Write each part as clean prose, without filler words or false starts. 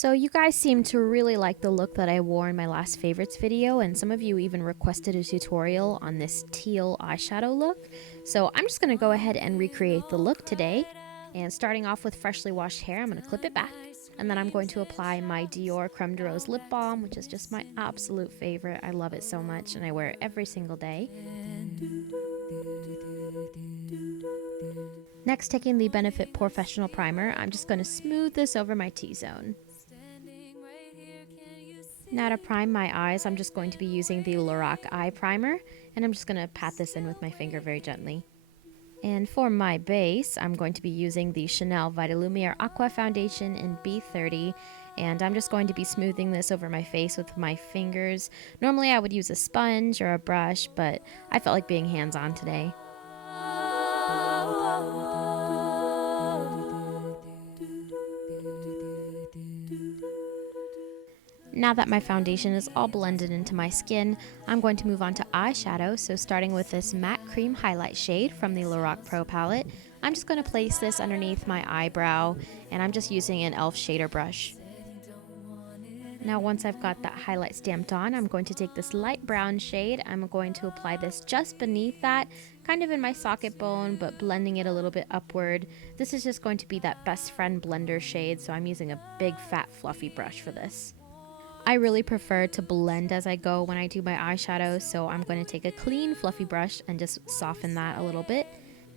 So you guys seem to really like the look that I wore in my last favorites video, and some of you even requested a tutorial on this teal eyeshadow look. So I'm just going to go ahead and recreate the look today. And starting off with freshly washed hair, I'm going to clip it back. And then I'm going to apply my Dior Creme de Rose lip balm, which is just my absolute favorite. I love it so much and I wear it every single day. Next, taking the Benefit Professional Primer, I'm just going to smooth this over my T-zone. Now to prime my eyes, I'm just going to be using the Lorac Eye Primer, and I'm just going to pat this in with my finger very gently. And for my base, I'm going to be using the Chanel Vitalumiere Aqua Foundation in B30, and I'm just going to be smoothing this over my face with my fingers. Normally I would use a sponge or a brush, but I felt like being hands-on today. Now that my foundation is all blended into my skin, I'm going to move on to eyeshadow. So starting with this matte cream highlight shade from the Lorac Pro palette, I'm just going to place this underneath my eyebrow, and I'm just using an e.l.f. shader brush. Now once I've got that highlight stamped on, I'm going to take this light brown shade. I'm going to apply this just beneath that, kind of in my socket bone, but blending it a little bit upward. This is just going to be that best friend blender shade, so I'm using a big fat fluffy brush for this. I really prefer to blend as I go when I do my eyeshadow, so I'm going to take a clean fluffy brush and just soften that a little bit.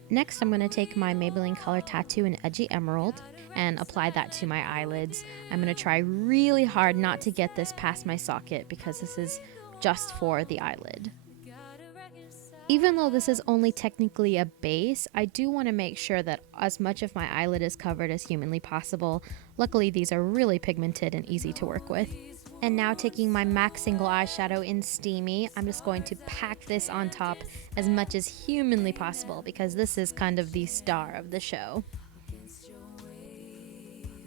Next, I'm going to take my Maybelline Color Tattoo in Edgy Emerald and apply that to my eyelids. I'm going to try really hard not to get this past my socket because this is just for the eyelid. Even though this is only technically a base, I do want to make sure that as much of my eyelid is covered as humanly possible. Luckily, these are really pigmented and easy to work with. And now taking my MAC single eyeshadow in Steamy, I'm just going to pack this on top as much as humanly possible because this is kind of the star of the show.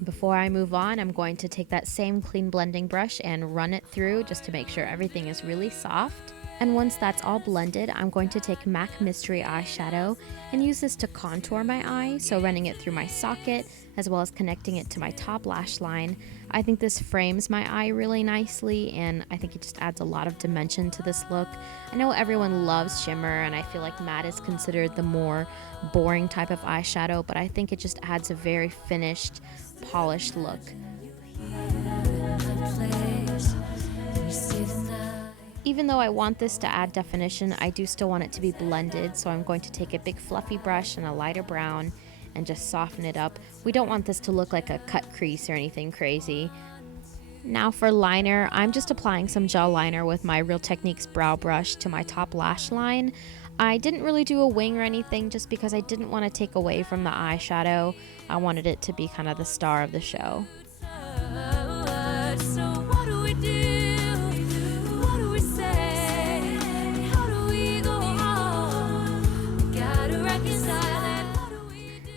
Before I move on, I'm going to take that same clean blending brush and run it through just to make sure everything is really soft. And once that's all blended, I'm going to take MAC Mystery Eyeshadow and use this to contour my eye, so running it through my socket as well as connecting it to my top lash line. I think this frames my eye really nicely, and I think it just adds a lot of dimension to this look. I know everyone loves shimmer, and I feel like matte is considered the more boring type of eyeshadow, but I think it just adds a very finished, polished look. Even though I want this to add definition, I do still want it to be blended, so I'm going to take a big fluffy brush and a lighter brown and just soften it up. We don't want this to look like a cut crease or anything crazy. Now for liner, I'm just applying some gel liner with my Real Techniques brow brush to my top lash line. I didn't really do a wing or anything just because I didn't want to take away from the eyeshadow. I wanted it to be kind of the star of the show.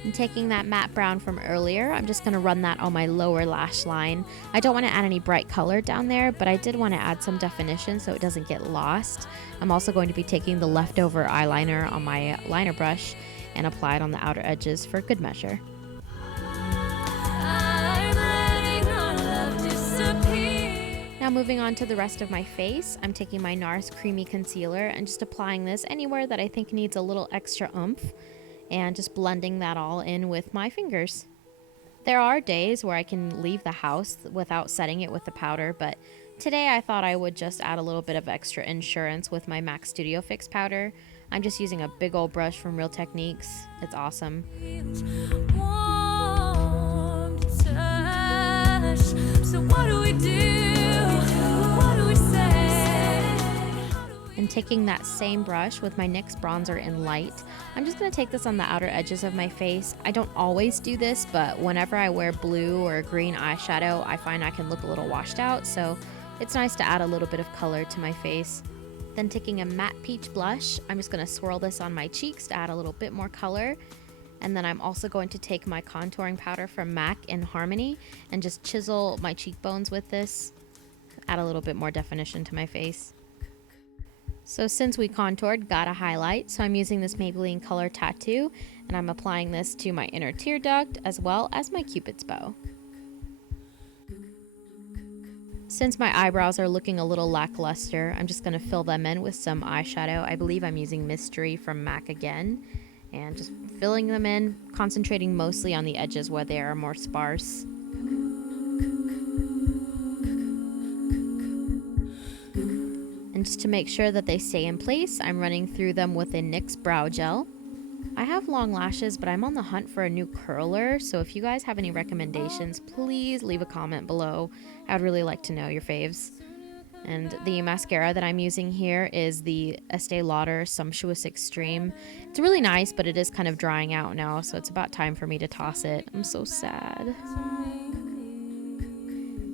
And taking that matte brown from earlier, I'm just going to run that on my lower lash line. I don't want to add any bright color down there, but I did want to add some definition so it doesn't get lost. I'm also going to be taking the leftover eyeliner on my liner brush and apply it on the outer edges for good measure. Now moving on to the rest of my face, I'm taking my NARS Creamy Concealer and just applying this anywhere that I think needs a little extra oomph, and just blending that all in with my fingers. There are days where I can leave the house without setting it with the powder, but today I thought I would just add a little bit of extra insurance with my MAC Studio Fix powder. I'm just using a big old brush from Real Techniques. It's awesome. So what do we do? And taking that same brush with my NYX bronzer in Light, I'm just going to take this on the outer edges of my face. I don't always do this, but whenever I wear blue or green eyeshadow, I find I can look a little washed out, so it's nice to add a little bit of color to my face. Then taking a matte peach blush, I'm just going to swirl this on my cheeks to add a little bit more color. And then I'm also going to take my contouring powder from MAC in Harmony and just chisel my cheekbones with this, add a little bit more definition to my face. So since we contoured, gotta highlight, so I'm using this Maybelline Color Tattoo, and I'm applying this to my inner tear duct as well as my Cupid's bow. Since my eyebrows are looking a little lackluster, I'm just going to fill them in with some eyeshadow. I believe I'm using Mystery from MAC again. And just filling them in, concentrating mostly on the edges where they are more sparse. And just to make sure that they stay in place, I'm running through them with a NYX brow gel. I have long lashes, but I'm on the hunt for a new curler, so if you guys have any recommendations, please leave a comment below. I would really like to know your faves. And the mascara that I'm using here is the Estee Lauder Sumptuous Extreme. It's really nice, but it is kind of drying out now, so it's about time for me to toss it. I'm so sad.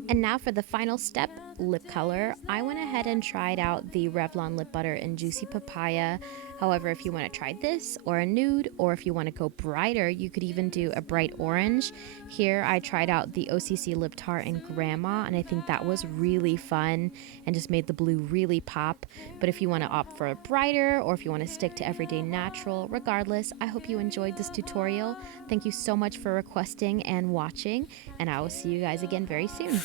And now for the final step, lip color. I went ahead and tried out the Revlon Lip Butter in Juicy Papaya. However, if you want to try this or a nude, or if you want to go brighter, you could even do a bright orange. Here I tried out the OCC Lip Tart in Grandma, and I think that was really fun and just made the blue really pop. But if you want to opt for a brighter, or if you want to stick to everyday natural, regardless, I hope you enjoyed this tutorial. Thank you so much for requesting and watching, and I will see you guys again very soon.